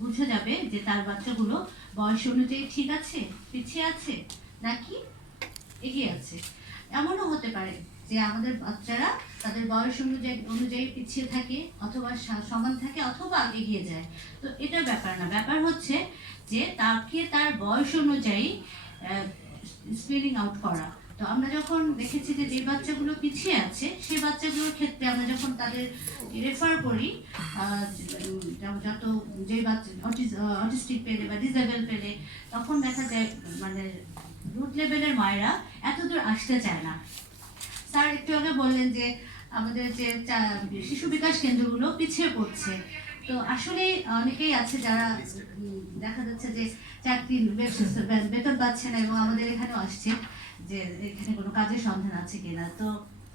বুঝে যাবে যে তার বাচ্চাগুলো বয়স অনুযায়ী ঠিক আছে, পিছিয়ে আছে, নাকি এগিয়ে আছে। এমনও হতে পারে যে আমাদের বাচ্চারা তাদের বয়স অনুযায়ী পিছিয়ে থাকে, অথবা সমান থাকে, অথবা এগিয়ে যায়। তো এটা ব্যাপার না, ব্যাপার হচ্ছে যে তাকে তার বয়স অনুযায়ী স্পেলিং আউট করা। তো আমরা যখন দেখেছি যে বাচ্চাগুলো পিছিয়ে আছে, সেই বাচ্চাগুলোর ক্ষেত্রে আমরা যখন তাদের রেফার করি, যত যে বাচ্চা অটিস্টিক পেলে বা ডিসেবল পেলে, তখন দেখা যায় মানে রুট লেভেলের মায়েরা এত দূর আসতে চায় না। স্যার একটু আগে বললেন যে আমাদের যে শিশু বিকাশ কেন্দ্রগুলো পিছিয়ে পড়ছে। তো আসলে অনেকেই আছে যারা দেখা যাচ্ছে যে চাকরি বেতন পাচ্ছে না, এবং আমাদের এখানেও আসছে যে এখানে কোনো কাজের সন্ধান আছে কিনা। তো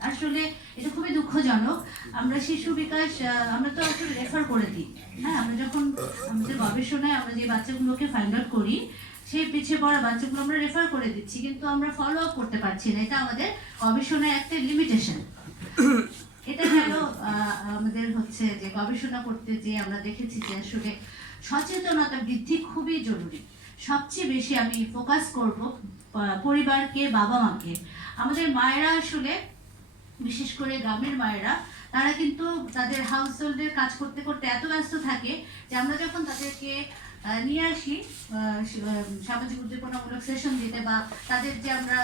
আসলে এটা খুবই দুঃখজনক। আমরা শিশু বিকাশ আমরা তো আসলে রেফার করে দিই। হ্যাঁ, আমরা যখন আমাদের গবেষণায় আমরা যে বাচ্চাগুলোকে ফাইন্ড আউট করি, সেই পিছিয়ে পড়া বাচ্চাগুলো আমরা রেফার করে দিচ্ছি, কিন্তু আমরা ফলো আপ করতে পারছি না। এটা আমাদের গবেষণায় একটা লিমিটেশন। এটা গেল আমাদের হচ্ছে যে গবেষণা করতে যে আমরা দেখেছি যে আসলে সচেতনতা বৃদ্ধি খুবই জরুরি। সবচেয়ে বেশি আমি ফোকাস করব পরিবারকে, বাবা মাকে। আমাদের মায়েরা আসলে, বিশেষ করে গ্রামের মায়েরা, তারা কিন্তু তাদের হাউস হোল্ডের কাজ করতে করতে এত ব্যস্ত থাকে যে আমরা যখন তাদেরকে নিয়ে আসি সামাজিক উদ্দীপনামূলক সেশন দিতে, বা তাদের যে আমরা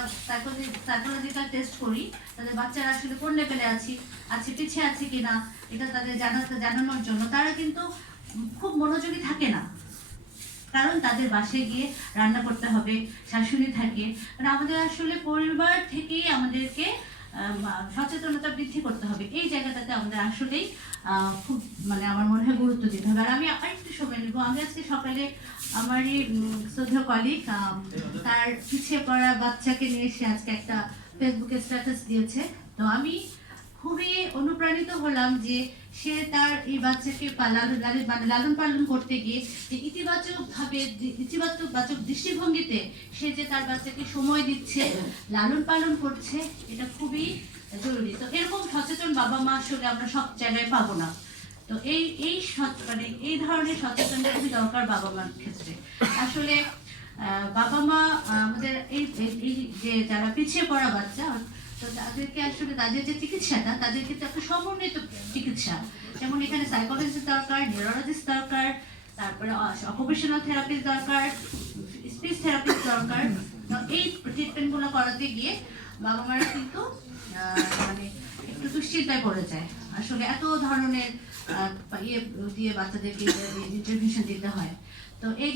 সাইকোলজিক্যাল টেস্ট করি, তাদের বাচ্চারা আসলে কোন লেভেলে আছে পিছিয়ে আছে কিনা, এটা তাদের জানানোর জন্য, তারা কিন্তু খুব মনোযোগী থাকে না। কারণ তাদের বাসায় গিয়ে রান্না করতে হবে, শাশুড়ি থাকে। মানে আমাদের আসলে পরিবার থেকেই আমাদেরকে সচেতনতা বৃদ্ধি করতে হবে। এই জায়গাটাতে আমাদের আসলেই খুব মানে আমার মনে হয় গুরুত্ব দিতে হবে। আর আমি আরেকটু সময় নেব। আমি আজকে সকালে আমারই শ্রদ্ধেয় কলিগ তার পিছিয়ে পড়া বাচ্চাকে নিয়ে সে আজকে একটা ফেসবুকে স্ট্যাটাস দিয়েছে। তো আমি খুবই অনুপ্রাণিত হলাম যে সে তার এই বাচ্চাকে লালন পালন করতে গিয়ে যে ইতিবাচক দৃষ্টিভঙ্গিতে সে যে তার বাচ্চাকে সময় দিচ্ছে, লালন পালন করছে, এটা খুবই জরুরি। তো এরকম সচেতন বাবা মা আসলে আমরা সব জায়গায় পাবো না। তো মানে এই ধরনের সচেতনতা খুবই দরকার বাবা মার ক্ষেত্রে। আসলে বাবা মা আমাদের এই যে যারা পিছিয়ে পড়া বাচ্চা, তো তাদেরকে আসলে তাদের যে চিকিৎসাটা, তাদের কিন্তু একটা সমন্বিত চিকিৎসা। যেমন এখানে সাইকোলজিস্ট দরকার, নিউরোলজিস্ট দরকার, তারপরে অকুপেশনাল থেরাপিস্ট দরকার, স্পিচ থেরাপিস্ট দরকার। তো এই ট্রিটমেন্টগুলো করাতে গিয়ে বাবা মারা কিন্তু মানে একটু দুশ্চিন্তায় পড়ে যায়। আসলে এত ধরনের ইয়ে দিয়ে বাচ্চাদেরকে ইন্টারভেনশন দিতে হয়। তো এই